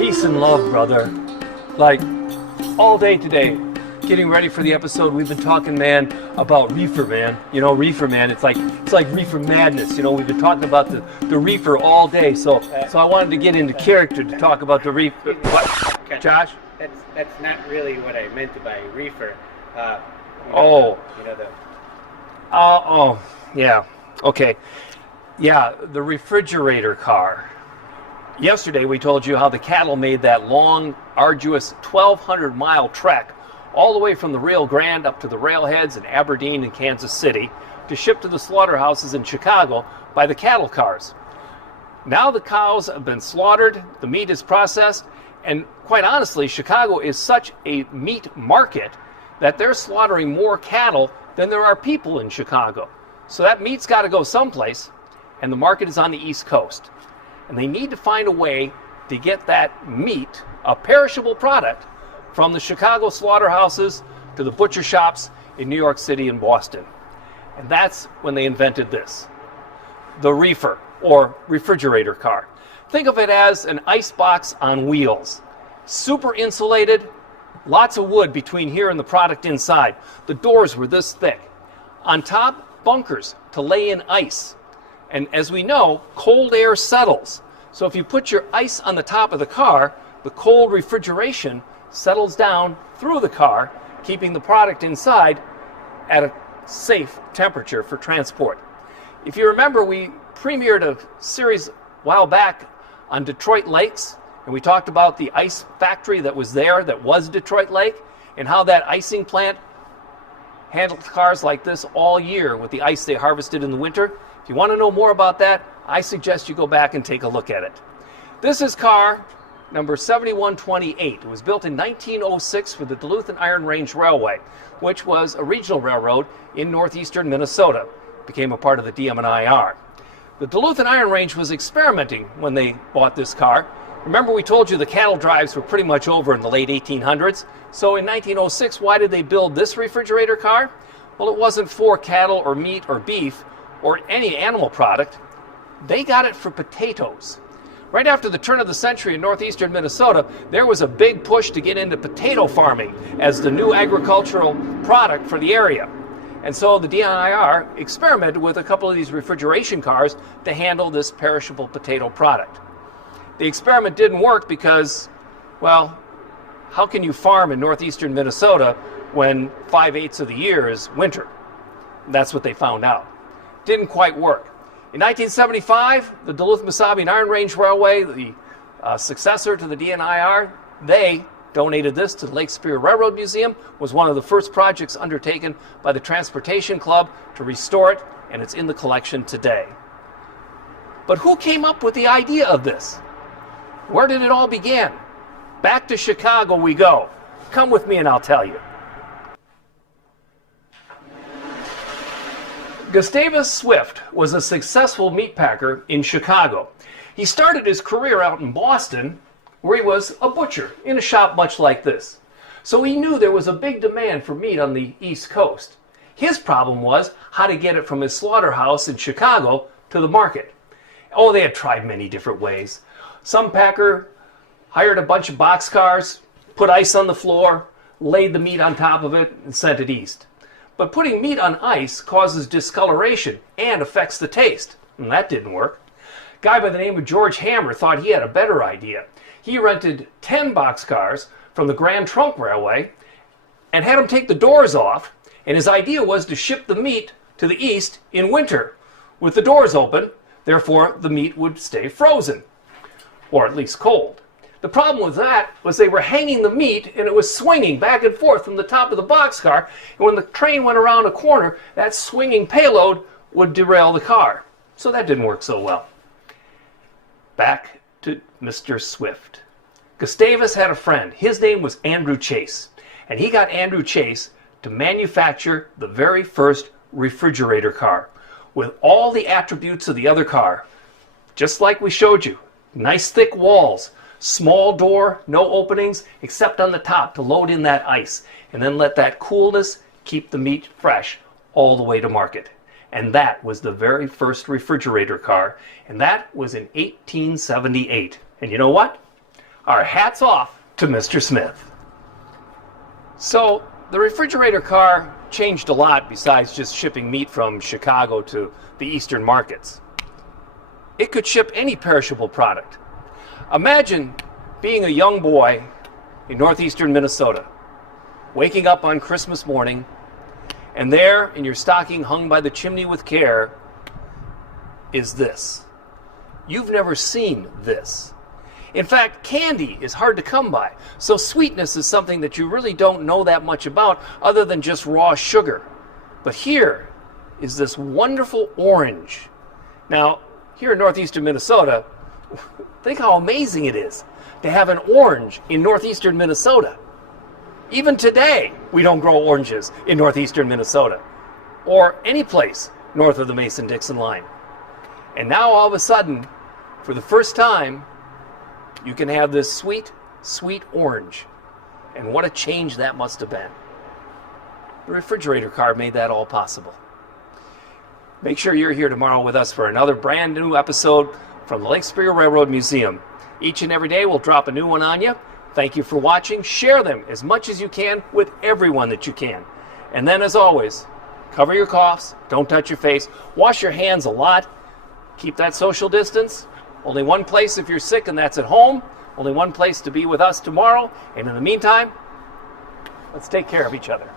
Peace and love, brother. Like, all day today, getting ready for the episode, we've been talking, man, about Reefer, man. You know, Reefer, man, it's like Reefer madness. You know, we've been talking about the Reefer all day, so I wanted to get into character to talk about the Reefer. What, Josh? That's not really what I meant by Reefer. Yeah, okay. Yeah, the refrigerator car. Yesterday we told you how the cattle made that long, arduous 1,200-mile trek all the way from the Rio Grande up to the railheads in Aberdeen and Kansas City to ship to the slaughterhouses in Chicago by the cattle cars. Now the cows have been slaughtered, the meat is processed, and quite honestly, Chicago is such a meat market that they're slaughtering more cattle than there are people in Chicago. So that meat's got to go someplace, and the market is on the East Coast. And they need to find a way to get that meat, a perishable product, from the Chicago slaughterhouses to the butcher shops in New York City and Boston. And that's when they invented this, the Reefer, or refrigerator car. Think of it as an ice box on wheels. Super insulated, lots of wood between here and the product inside. The doors were this thick. On top, bunkers to lay in ice. And as we know, cold air settles. So if you put your ice on the top of the car, the cold refrigeration settles down through the car, keeping the product inside at a safe temperature for transport. If you remember, we premiered a series a while back on Detroit lakes, and we talked about the ice factory that was there, that was Detroit Lake, and how that icing plant handled cars like this all year with the ice they harvested in the winter. If you want to know more about that, I suggest you go back and take a look at it. This is car number 7128. It was built in 1906 for the Duluth and Iron Range Railway, which was a regional railroad in northeastern Minnesota. It became a part of the DM&IR. The Duluth and Iron Range was experimenting when they bought this car. Remember, we told you the cattle drives were pretty much over in the late 1800s. So in 1906, why did they build this refrigerator car? Well, it wasn't for cattle or meat or beef or any animal product. They got it for potatoes. Right after the turn of the century in northeastern Minnesota, there was a big push to get into potato farming as the new agricultural product for the area. And so the DNIR experimented with a couple of these refrigeration cars to handle this perishable potato product. The experiment didn't work because, well, how can you farm in northeastern Minnesota when 5/8 of the year is winter? That's what they found out. Didn't quite work. In 1975, the Duluth-Mesabi and Iron Range Railway, the successor to the DNIR, they donated this to the Lake Superior Railroad Museum. Was one of the first projects undertaken by the Transportation Club to restore it, and it's in the collection today. But who came up with the idea of this? Where did it all begin? Back to Chicago we go. Come with me and I'll tell you. Gustavus Swift was a successful meat packer in Chicago. He started his career out in Boston, where he was a butcher in a shop much like this. So he knew there was a big demand for meat on the East Coast. His problem was how to get it from his slaughterhouse in Chicago to the market. Oh, they had tried many different ways. Some packer hired a bunch of boxcars, put ice on the floor, laid the meat on top of it, and sent it east. But putting meat on ice causes discoloration and affects the taste, and that didn't work. A guy by the name of George Hammer thought he had a better idea. He rented 10 boxcars from the Grand Trunk Railway and had them take the doors off, and his idea was to ship the meat to the east in winter with the doors open. Therefore the meat would stay frozen, or at least cold. The problem with that was they were hanging the meat and it was swinging back and forth from the top of the boxcar, and when the train went around a corner, that swinging payload would derail the car. So that didn't work so well. Back to Mr. Swift. Gustavus had a friend. His name was Andrew Chase, and he got Andrew Chase to manufacture the very first refrigerator car with all the attributes of the other car, just like we showed you. Nice thick walls, small door, no openings except on the top to load in that ice, and then let that coolness keep the meat fresh all the way to market. And that was the very first refrigerator car, and that was in 1878. And you know what? Our hats off to Mr. Smith. So the refrigerator car changed a lot besides just shipping meat from Chicago to the eastern markets. It could ship any perishable product. Imagine being a young boy in northeastern Minnesota, waking up on Christmas morning, and there in your stocking hung by the chimney with care is this. You've never seen this. In fact, candy is hard to come by, so sweetness is something that you really don't know that much about other than just raw sugar. But here is this wonderful orange. Now, here in northeastern Minnesota, think how amazing it is to have an orange in northeastern Minnesota. Even today, we don't grow oranges in northeastern Minnesota or any place north of the Mason-Dixon line. And now all of a sudden, for the first time, you can have this sweet, sweet orange. And what a change that must have been. The refrigerator car made that all possible. Make sure you're here tomorrow with us for another brand new episode from the Lake Superior Railroad Museum. Each and every day we'll drop a new one on you. Thank you for watching. Share them as much as you can with everyone that you can. And then as always, cover your coughs, don't touch your face, wash your hands a lot, keep that social distance. Only one place if you're sick, and that's at home. Only one place to be with us tomorrow. And in the meantime, let's take care of each other.